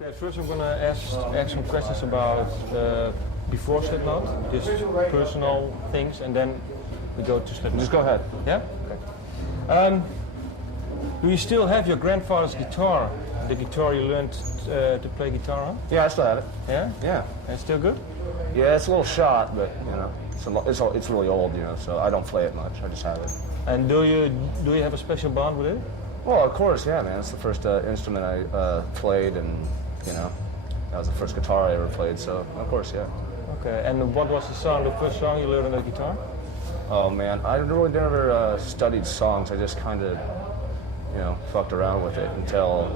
Okay, first I'm gonna ask some questions about before Slipknot, just personal things, and then we go to Slipknot. Just go ahead. Yeah? Okay. Do you still have your grandfather's guitar? The guitar you learned to play guitar on? Yeah, I still have it. Yeah? Yeah. And it's still good? Yeah, it's a little shot, but you know, it's really old, you know, so I don't play it much. I just have it. And do you have a special bond with it? Well, of course, yeah, man. It's the first instrument I played, and you know, that was the first guitar I ever played. So, of course, yeah. Okay. And what was the first song you learned on the guitar? Oh man, I really never studied songs. I just kind of, you know, fucked around with it until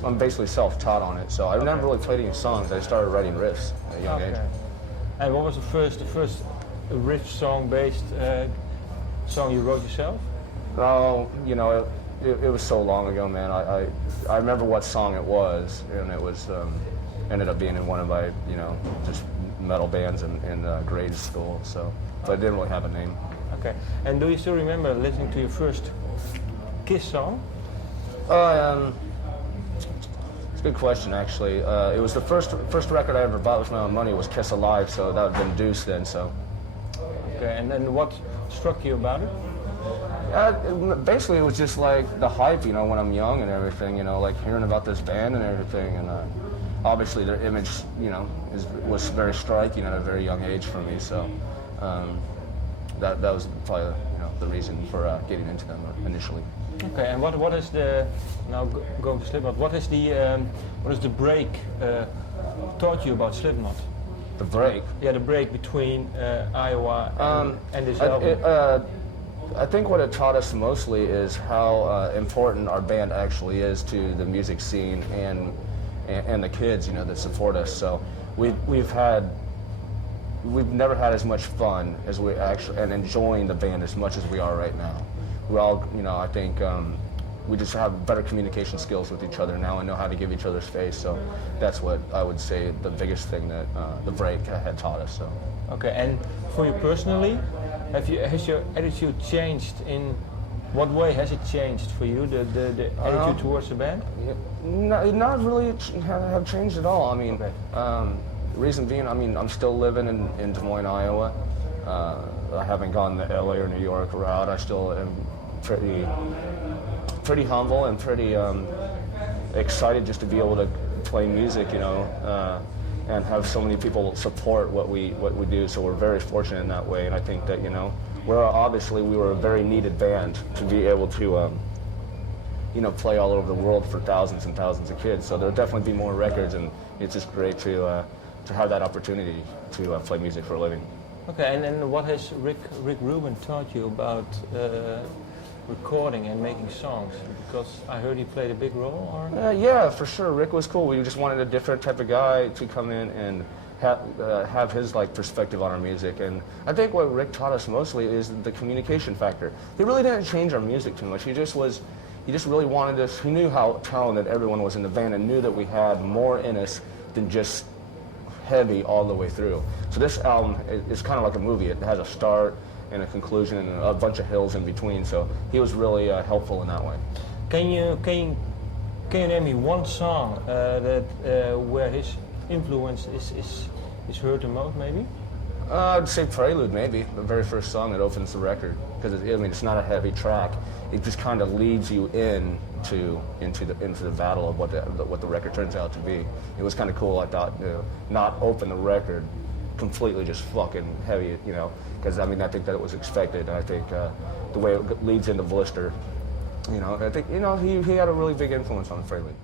I'm basically self-taught on it. So I never really played any songs. I started writing riffs at a young age. And what was the first riff song-based song you wrote yourself? Oh, you know, it was so long ago, man. I remember what song it was, and it was ended up being in one of my, you know, just metal bands in grade school. So, but it didn't really have a name. Okay. And do you still remember listening to your first Kiss song? It's a good question, actually. It was the first record I ever bought with my own money was Kiss Alive, so that would have been Deuce then. So. Okay. And then what struck you about it? Basically, it was just like the hype, you know, when I'm young and everything, you know, like hearing about this band and everything, and obviously their image, you know, was very striking at a very young age for me. So that was probably, you know, the reason for getting into them initially. Okay, and what is the going to Slipknot? What is the break taught you about Slipknot? The break? Yeah, the break between Iowa and this album. I think what it taught us mostly is how important our band actually is to the music scene and the kids, you know, that support us. So we've never had as much fun as we actually, and enjoying the band as much as we are right now. We all, you know, I think we just have better communication skills with each other now and know how to give each other space. So that's what I would say the biggest thing that the break had taught us. So. Okay, and for you personally, has your attitude changed? In what way has it changed for you, the attitude towards the band? Yeah, not really have changed at all. I mean, reason being, I mean, I'm still living in Des Moines, Iowa. I haven't gone the LA or New York route. I still am pretty humble and pretty excited just to be able to play music, you know, and have so many people support what we do. So we're very fortunate in that way, and I think that, you know, we were a very needed band to be able to you know, play all over the world for thousands and thousands of kids. So there'll definitely be more records, and it's just great to have that opportunity to play music for a living. Okay, and then what has Rick Rubin taught you about recording and making songs? Because I heard he played a big role, or? Yeah, for sure. Rick was cool. We just wanted a different type of guy to come in and have his like perspective on our music. And I think what Rick taught us mostly is the communication factor. He really didn't change our music too much. He just really wanted us. He knew how talented everyone was in the band and knew that we had more in us than just heavy all the way through. So this album is kind of like a movie. It has a start and a conclusion and a bunch of hills in between. So he was really helpful in that way. Can you name me one song where his influence is heard the most, maybe? I'd say Prelude, maybe the very first song that opens the record, because I mean it's not a heavy track. It just kind of leads you into the battle of what the record turns out to be. It was kind of cool. I thought, you know, not open the record completely just fucking heavy, you know, because I mean I think that it was expected. I think the way it leads into Blister, you know, I think, you know, he had a really big influence on Prelude.